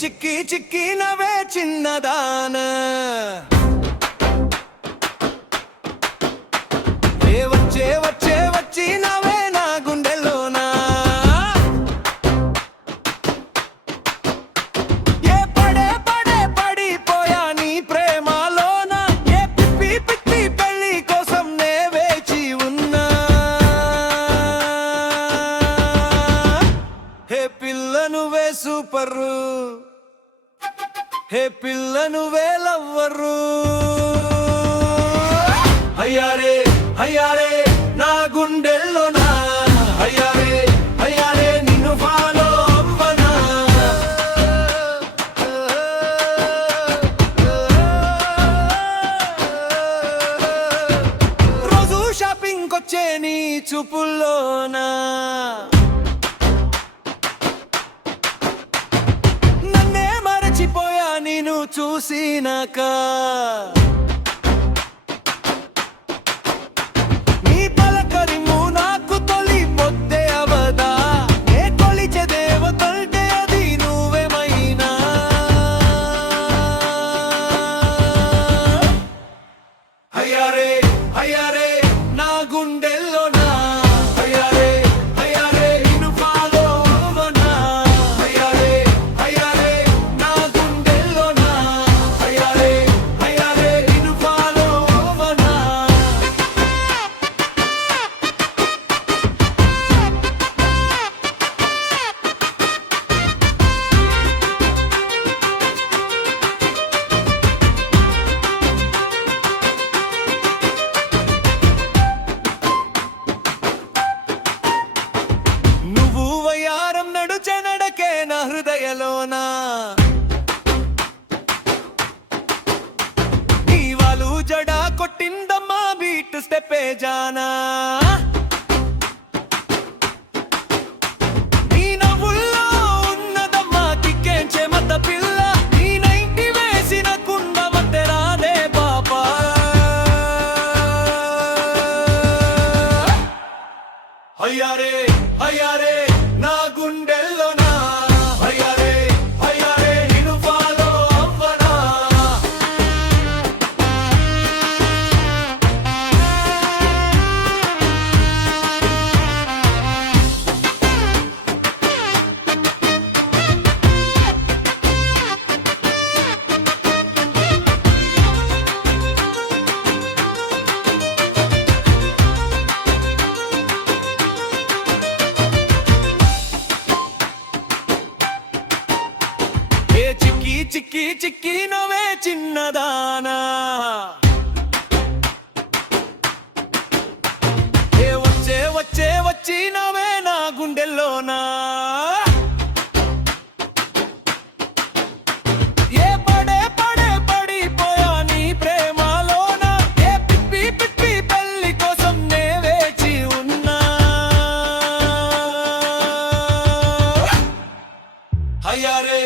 చిక్కి చిక్కి నవే చిన్నదాన వచ్చే వచ్చే వచ్చి నవే నా గుండెల్లోనా ఏ పడే పడే పడిపోయా నీ ప్రేమలోన ఏ పిప్పి పిప్పి పెళ్లి కోసం నే వేచి ఉన్నా హే పిల్ల నువ్వే సూపరు హే పిల్ల నువ్వే లవ్వరు అయ్యారే అయ్యారే నా గుండెల్లోనా అయ్యారే అయ్యారే నిన్ను ఫాలో అవ్వనా రోజు షాపింగ్ కొచ్చే నీ చూపుల్లోనా నిన్ను చూసినాక నీ పలకరిము నాకు తొలి పొద్దే అవదా ఏ కొలిచే దేవతల్టే అది నువ్వేమైనా అయ్యారే అయ్యారే నా గుండెల్లోనా అయ్యారే అయ్యారే నిన్ను ఫాలో అవ్వనా అయ్యారే అయ్యారే నా గుండెల్లోనా అయ్యారే అయ్యారే నిన్ను ఫాలో అవ్వనా నువ్వు వయ్యారం నడుచే నడకే నా హృదయలోనా నీ వాళ్ళు జడా కొట్టిందమ్మా బీట్ స్టెప్పే జానా నీ నవ్వుల్లో ఉన్నదమ్మా కిక్కేంచే మత పిల్ల నీ నైంటి వేసిన కుండ మధ్య రాదే పాపా అయ్యారే అయ్యారే నా గుండెల్లోనా అయ్యారే అయ్యారే నిన్ను ఫాలో అవ్వనా చిక్కి చిక్కి నవే చిన్నదానా ఏ వచ్చే వచ్చే వచ్చి నవే నా గుండెల్లోనా ఏ పడే పడే పడిపోయా నీ ప్రేమలోన ఏ పిప్పి పిప్పి పెళ్లి కోసం నే వేచి ఉన్నా అయ్యారే